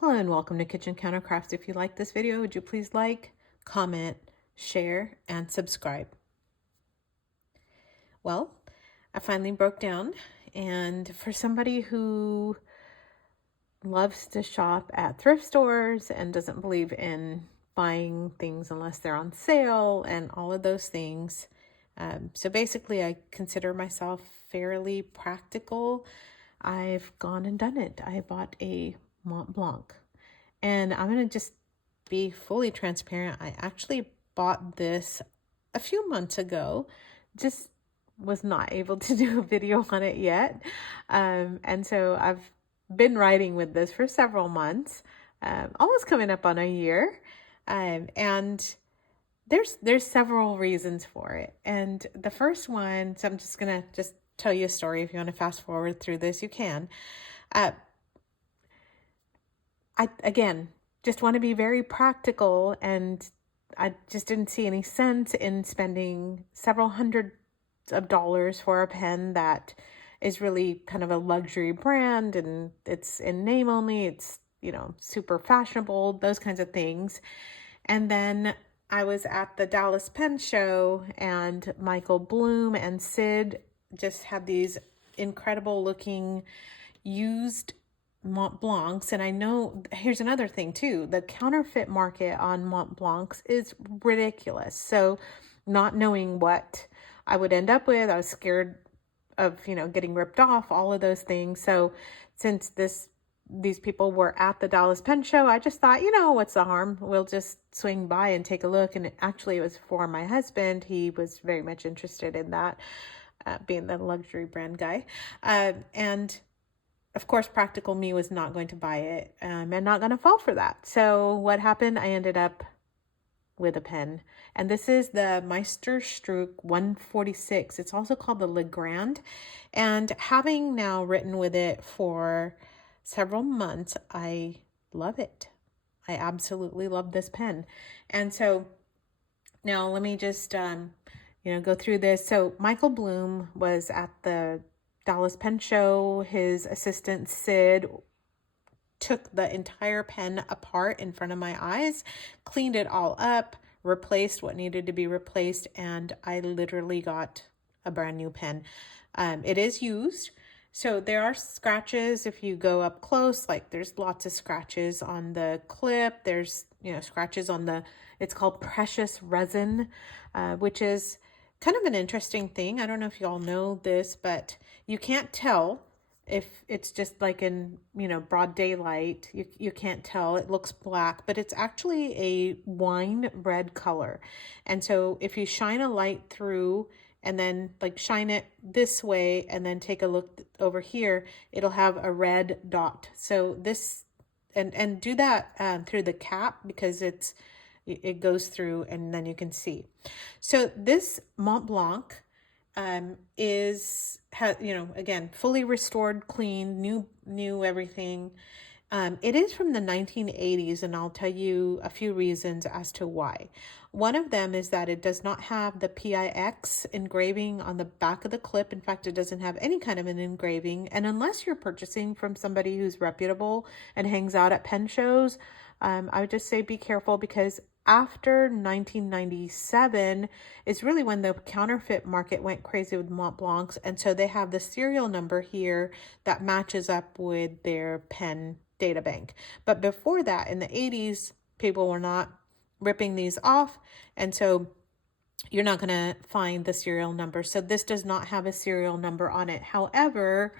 Hello and welcome to Kitchen Counter Crafts. If you like this video, would you please like, comment, share, and subscribe? Well, I finally broke down, and for somebody who loves to shop at thrift stores and doesn't believe in buying things unless they're on sale and all of those things, so basically I consider myself fairly practical. I've gone and done it. I bought a Mont Blanc. And I'm going to just be fully transparent. I actually bought this a few months ago, just was not able to do a video on it yet. And so I've been writing with this for several months, almost coming up on a year. And there's several reasons for it. And the first one, so I'm just going to just tell you a story. If you want to fast forward through this, you can. I, again, just want to be very practical, and I just didn't see any sense in spending several hundred of dollars for a pen that is really kind of a luxury brand, and it's in name only. It's, super fashionable, those kinds of things. And then I was at the Dallas Pen Show, and Michael Bloom and Sid just had these incredible looking used Mont Blancs. And I know, here's another thing too, the counterfeit market on Mont Blancs is ridiculous. So not knowing what I would end up with, I was scared of, getting ripped off, all of those things. So since these people were at the Dallas Pen Show, I just thought, what's the harm? We'll just swing by and take a look. And actually it was for my husband. He was very much interested in that, being the luxury brand guy. And of course, practical me was not going to buy it, and not going to fall for that. So what happened? I ended up with a pen, and this is the Meisterstuck 146. It's also called the Grande, and having now written with it for several months, I love it. I absolutely love this pen. And so now let me just go through this. So Michael Bloom was at the Dallas Pen Show. His assistant Sid took the entire pen apart in front of my eyes, cleaned it all up, replaced what needed to be replaced, and I literally got a brand new pen. It is used, so there are scratches if you go up close. Like there's lots of scratches on the clip. There's scratches on it's called precious resin, which is kind of an interesting thing. I don't know if you all know this, but you can't tell if it's just like in, broad daylight. You can't tell. It looks black, but it's actually a wine red color. And so if you shine a light through and then like shine it this way and then take a look over here, it'll have a red dot. So this, and do that through the cap, because it goes through and then you can see. So this Mont Blanc again, fully restored, clean, new everything. It is from the 1980s, and I'll tell you a few reasons as to why. One of them is that it does not have the PIX engraving on the back of the clip. In fact, it doesn't have any kind of an engraving. And unless you're purchasing from somebody who's reputable and hangs out at pen shows, I would just say be careful, because after 1997 is really when the counterfeit market went crazy with Mont Blancs. And so they have the serial number here that matches up with their pen data bank. But before that, in the 80s, people were not ripping these off. And so you're not going to find the serial number. So this does not have a serial number on it. However,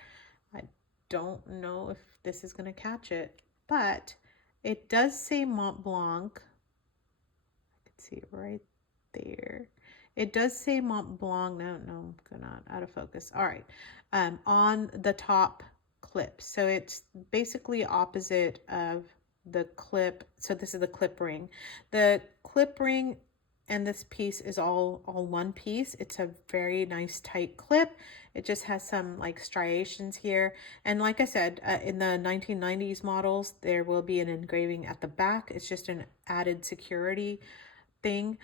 I don't know if this is going to catch it, but it does say Mont Blanc. See it right there. It does say Mont Blanc. No, not out of focus. All right. On the top clip. So it's basically opposite of the clip. So this is the clip ring. The clip ring and this piece is all one piece. It's a very nice tight clip. It just has some like striations here. And like I said, in the 1990s models, there will be an engraving at the back. It's just an added security thing.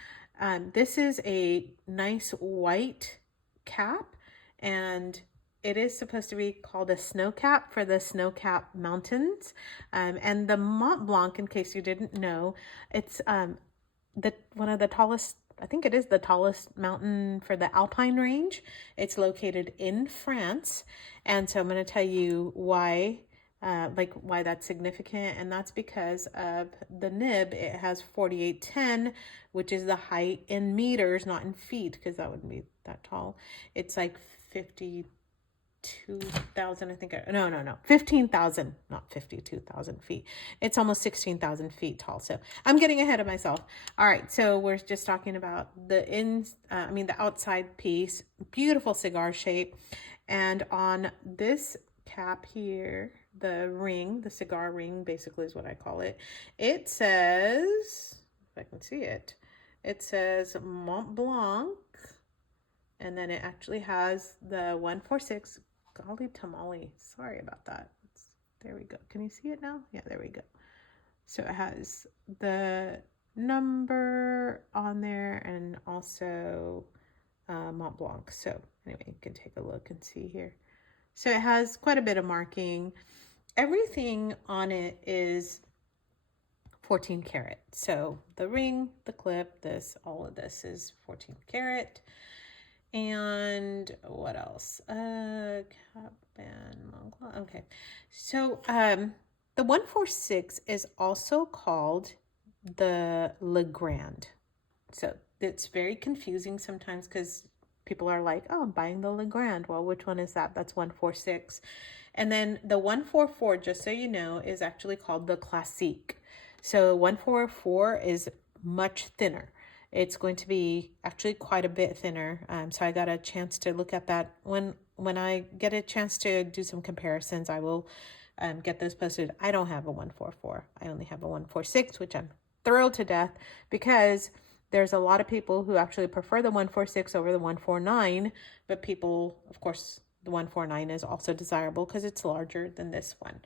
This is a nice white cap, and it is supposed to be called a snow cap for the snow-capped mountains. And the Mont Blanc, in case you didn't know, it's one of the tallest, I think it is the tallest mountain for the Alpine range. It's located in France. And so I'm going to tell you why, why that's significant. And that's because of the nib. It has 4810, which is the height in meters, not in feet, because that wouldn't be that tall. It's like 52,000, I think. No, 15,000, not 52,000 feet. It's almost 16,000 feet tall. So I'm getting ahead of myself. All right, so we're just talking about the the outside piece. Beautiful cigar shape. And on this cap here, the ring, the cigar ring, basically is what I call it. It says, if I can see it, it says Mont Blanc. And then it actually has the 146. Golly tamale. Sorry about that. There we go. Can you see it now? Yeah, there we go. So it has the number on there and also Mont Blanc. So anyway, you can take a look and see here. So it has quite a bit of marking. Everything on it is 14 karat. So the ring, the clip, all of this is 14 karat. And what else? Cap and Montblanc. Okay. So the 146 is also called the Grande. So it's very confusing sometimes because people are like, oh, I'm buying the Grande. Well, which one is that? That's 146. And then the 144, just so you know, is actually called the Classique. So 144 is much thinner. It's going to be actually quite a bit thinner. So I got a chance to look at that. When I get a chance to do some comparisons, I will get those posted. I don't have a 144. I only have a 146, which I'm thrilled to death because there's a lot of people who actually prefer the 146 over the 149. But people, of course, the 149 is also desirable because it's larger than this one.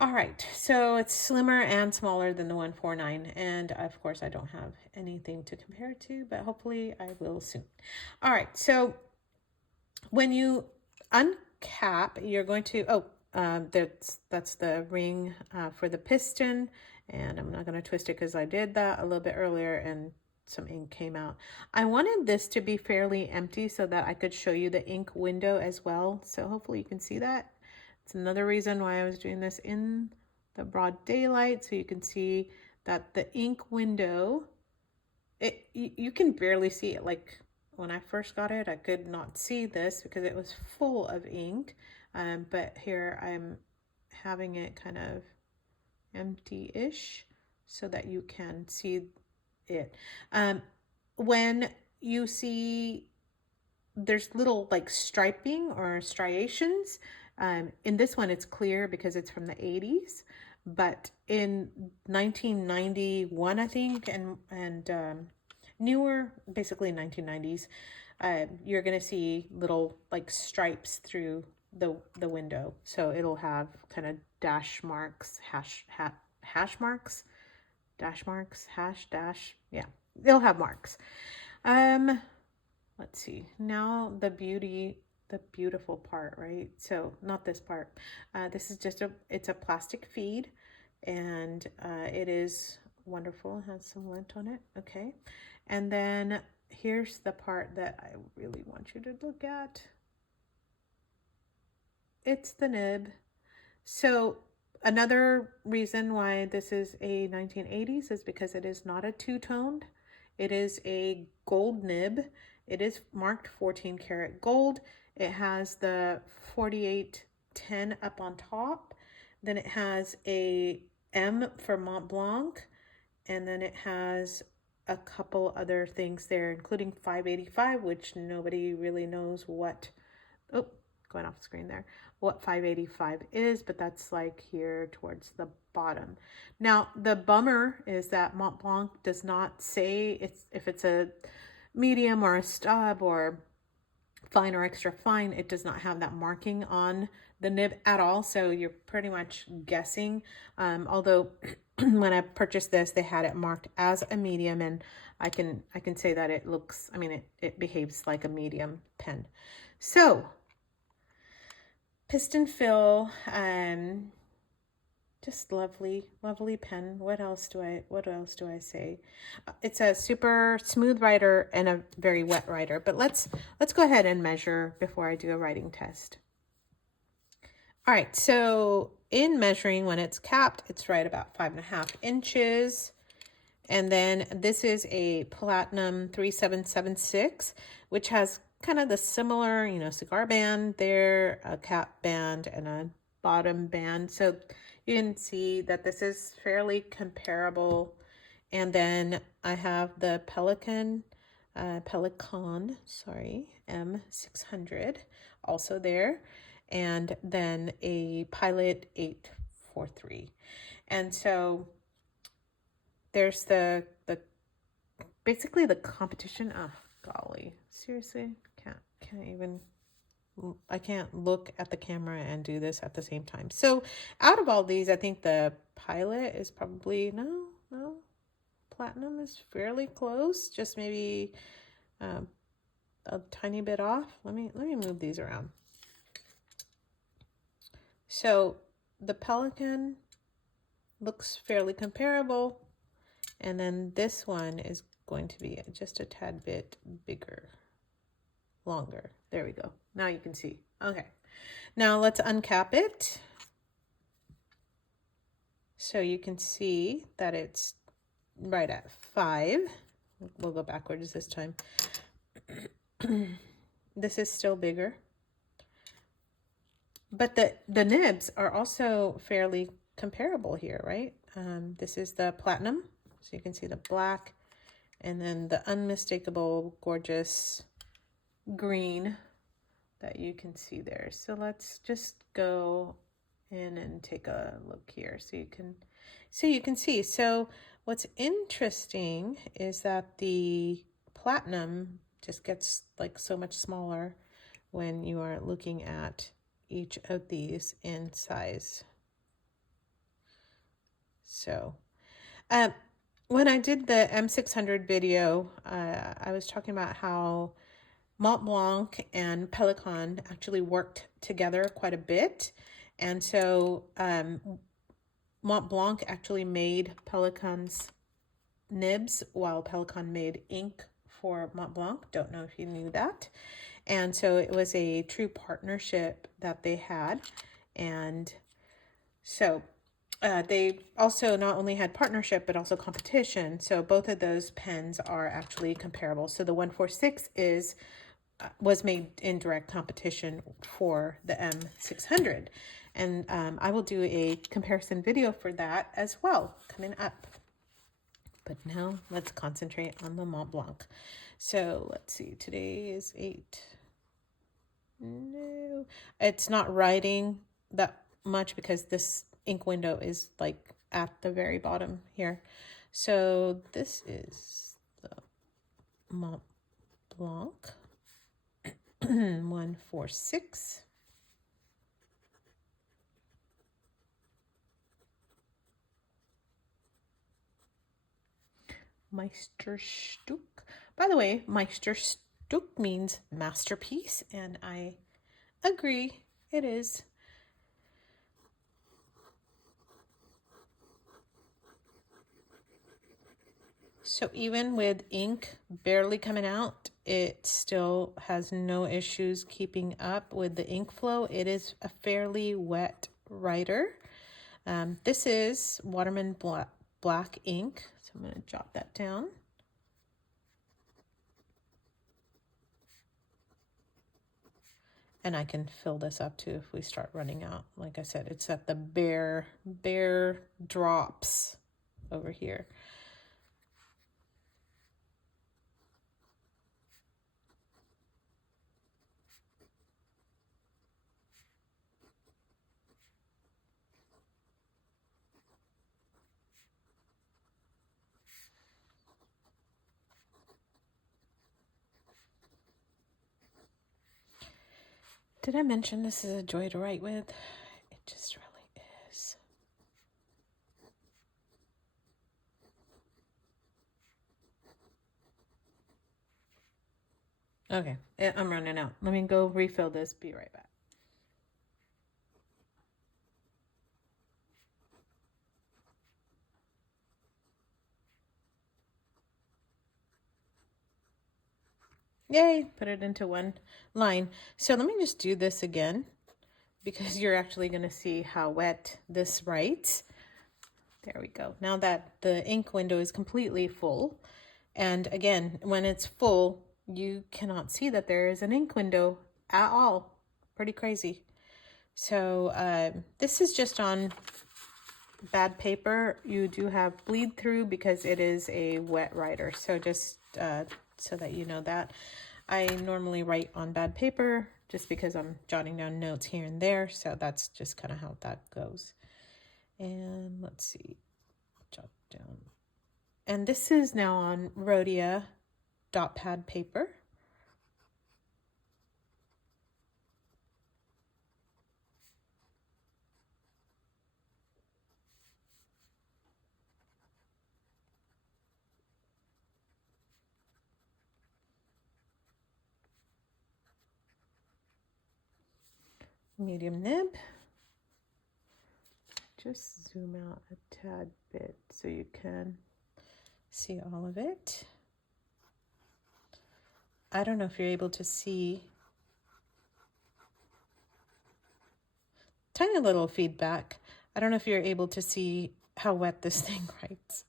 All right, so it's slimmer and smaller than the 149, and of course I don't have anything to compare it to, but hopefully I will soon. All right, so when you uncap, you're going to, that's the ring for the piston, and I'm not going to twist it because I did that a little bit earlier and some ink came out. I wanted this to be fairly empty so that I could show you the ink window as well, so hopefully you can see that. It's another reason why I was doing this in the broad daylight, so you can see that the ink window, you can barely see it. Like when I first got it, I could not see this because it was full of ink. But here I'm having it kind of empty-ish so that you can see it. When you see there's little like striping or striations, in this one, it's clear because it's from the 80s, but in 1991, I think, and newer, basically 1990s, you're going to see little like stripes through the window. So it'll have kind of dash marks, hash marks, dash marks, dash. Yeah, they'll have marks. Let's see. Now the beautiful part, right? So not this part. This is just it's a plastic feed, and it is wonderful. It has some lint on it. Okay. And then here's the part that I really want you to look at. It's the nib. So another reason why this is a 1980s is because it is not a two-toned. It is a gold nib. It is marked 14 karat gold. It has the 4810 up on top. Then it has a M for Mont Blanc. And then it has a couple other things there, including 585, which nobody really knows what, going off the screen there, what 585 is, but that's like here towards the bottom. Now, the bummer is that Mont Blanc does not say if it's a medium or a stub or fine or extra fine. It does not have that marking on the nib at all, so you're pretty much guessing. Although when I purchased this, they had it marked as a medium, and I can say that it looks, it behaves like a medium pen. So piston fill, just lovely pen. What else do I say? It's a super smooth writer and a very wet writer, but let's go ahead and measure before I do a writing test. All right, so in measuring, when it's capped, it's right about 5.5 inches. And then this is a Platinum 3776, which has kind of the similar, you know, cigar band there, a cap band and a bottom band. So you can see that this is fairly comparable. And then I have the Pelican M600 also there. And then a Pilot 843. And so there's the basically the competition. Oh golly, seriously, I can't look at the camera and do this at the same time. So out of all these, I think the Pilot is probably no, Platinum is fairly close, just maybe a tiny bit off. Let me move these around. So the Pelican looks fairly comparable, and then this one is going to be just a tad bit bigger, longer. There we go. Now you can see. Okay, now let's uncap it. So you can see that it's right at 5. We'll go backwards this time. This is still bigger. But the nibs are also fairly comparable here, right? This is the Platinum. So you can see the black and then the unmistakable gorgeous green that you can see there. So let's just go in and take a look here so you can see. So what's interesting is that the Platinum just gets like so much smaller when you are looking at each of these in size. So when I did the M600 video, I was talking about how Montblanc and Pelican actually worked together quite a bit. And so Montblanc actually made Pelican's nibs while Pelican made ink for Montblanc. Don't know if you knew that. And so it was a true partnership that they had. And so they also not only had partnership, but also competition. So both of those pens are actually comparable. So the 146 was made in direct competition for the M600. And I will do a comparison video for that as well coming up. But now let's concentrate on the Montblanc. So let's see, today is 8. No, it's not writing that much because this ink window is like at the very bottom here. So this is the Montblanc 146. Meisterstuck. By the way, Meisterstuck means masterpiece, and I agree, it is. So even with ink barely coming out, it still has no issues keeping up with the ink flow. It is a fairly wet writer. This is Waterman Black ink, so I'm going to jot that down. And I can fill this up too if we start running out. Like I said, it's at the bare drops over here. Did I mention this is a joy to write with? It just really is. Okay, I'm running out. Let me go refill this. Be right back. Yay, put it into one line. So let me just do this again because you're actually going to see how wet this writes. There we go. Now that the ink window is completely full, and again, when it's full, you cannot see that there is an ink window at all. Pretty crazy. So this is just on bad paper. You do have bleed through because it is a wet writer. So just so that you know that. I normally write on bad paper just because I'm jotting down notes here and there. So that's just kind of how that goes. And let's see, jot down. And this is now on Rhodia dot pad paper. Medium nib. Just zoom out a tad bit so you can see all of it. I don't know if you're able to see. Tiny little feedback. I don't know if you're able to see how wet this thing writes.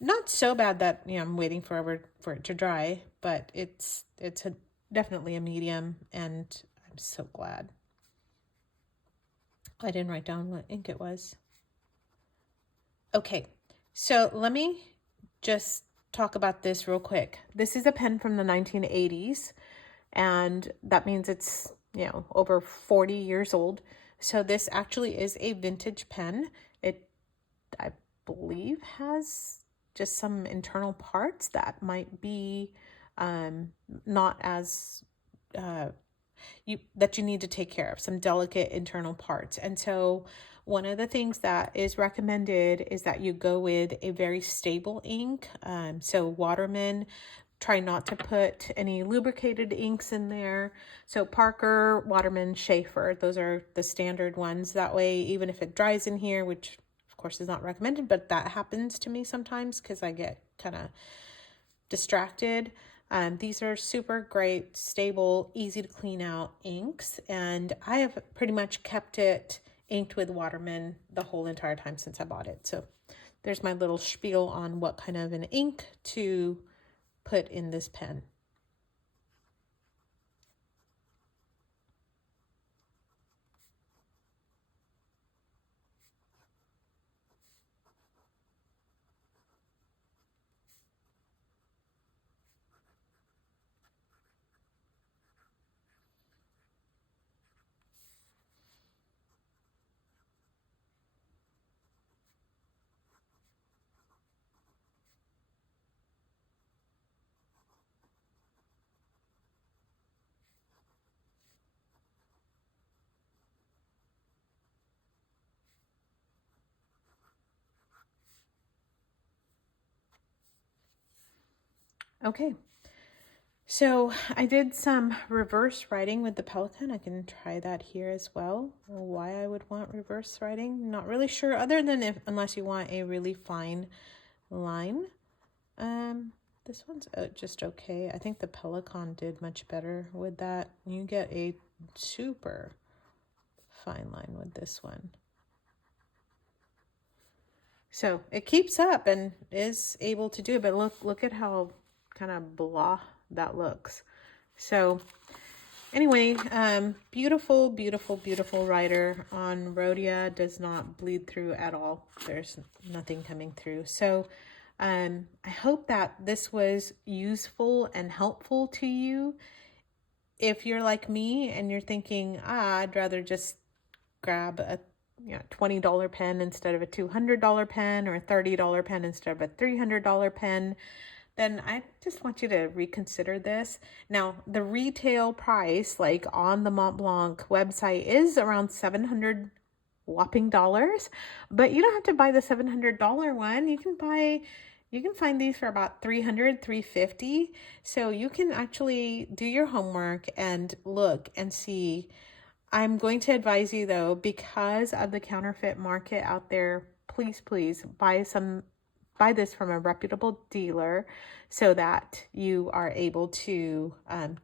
Not so bad that I'm waiting forever for it to dry, but it's definitely a medium, and I'm so glad. I didn't write down what ink it was. Okay, so let me just talk about this real quick. This is a pen from the 1980s, and that means it's, over 40 years old. So this actually is a vintage pen. It, I believe, has just some internal parts that might be not as that you need to take care of, some delicate internal parts. And so one of the things that is recommended is that you go with a very stable ink. So Waterman, try not to put any lubricated inks in there. So Parker, Waterman, Schaefer, those are the standard ones. That way, even if it dries in here, which of course is not recommended, but that happens to me sometimes because I get kind of distracted. These are super great, stable, easy to clean out inks, and I have pretty much kept it inked with Waterman the whole entire time since I bought it. So there's my little spiel on what kind of an ink to put in this pen. Okay, so I did some reverse writing with the Pelican. I can try that here as well. Why I would want reverse writing, not really sure, other than unless you want a really fine line. This one's just okay. I think the Pelican did much better with that. You get a super fine line with this one. So it keeps up and is able to do it, but look at how kind of blah that looks. So anyway, beautiful, beautiful, beautiful writer on Rhodia. Does not bleed through at all. There's nothing coming through. So I hope that this was useful and helpful to you. If you're like me and you're thinking, I'd rather just grab a $20 pen instead of a $200 pen, or a $30 pen instead of a $300 pen, then I just want you to reconsider this. Now, the retail price, like on the Montblanc website, is around $700 whopping dollars, but you don't have to buy the $700 one. You can find these for about $300, $350. So you can actually do your homework and look and see. I'm going to advise you, though, because of the counterfeit market out there, please buy some buy this from a reputable dealer so that you are able to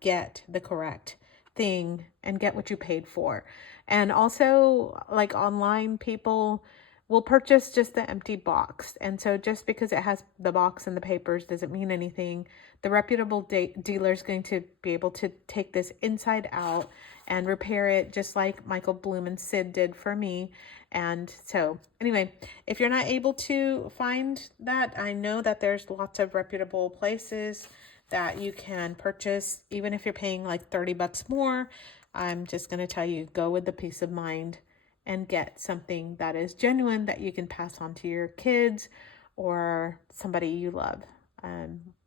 get the correct thing and get what you paid for. And also, like online, people will purchase just the empty box. And so just because it has the box and the papers doesn't mean anything. The reputable dealer is going to be able to take this inside out and repair it, just like Michael Bloom and Sid did for me. And so anyway, if you're not able to find that, I know that there's lots of reputable places that you can purchase, even if you're paying like 30 bucks more. I'm just going to tell you, go with the peace of mind and get something that is genuine that you can pass on to your kids or somebody you love,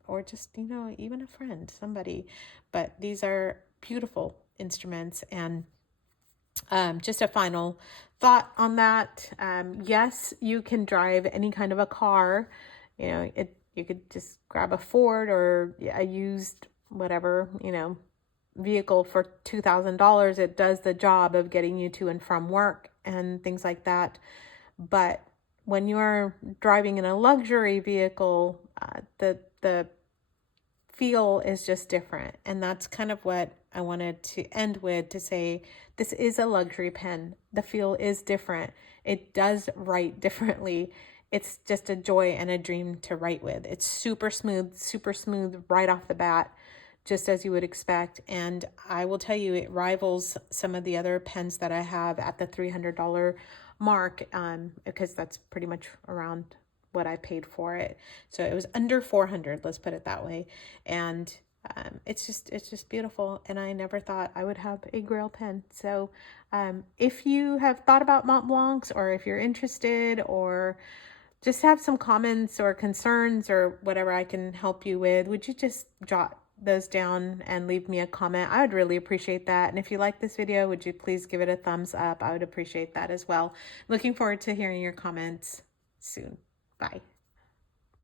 or just, you know, even a friend, somebody. But these are beautiful instruments. And just a final thought on that. Yes, you can drive any kind of a car. You know, you could just grab a Ford or a used whatever, you know, vehicle for $2,000. It does the job of getting you to and from work and things like that. But when you're driving in a luxury vehicle, the feel is just different. And that's kind of what I wanted to end with, to say this is a luxury pen. The feel is different. It does write differently. It's just a joy and a dream to write with. It's super smooth right off the bat, just as you would expect. And I will tell you, it rivals some of the other pens that I have at the $300 mark, because that's pretty much around what I paid for it. So it was under 400, let's put it that way. And it's just beautiful. And I never thought I would have a Grail pen. So if you have thought about Montblancs, or if you're interested, or just have some comments or concerns or whatever I can help you with, would you just jot those down and leave me a comment? I would really appreciate that. And if you like this video, would you please give it a thumbs up? I would appreciate that as well. Looking forward to hearing your comments soon. Bye.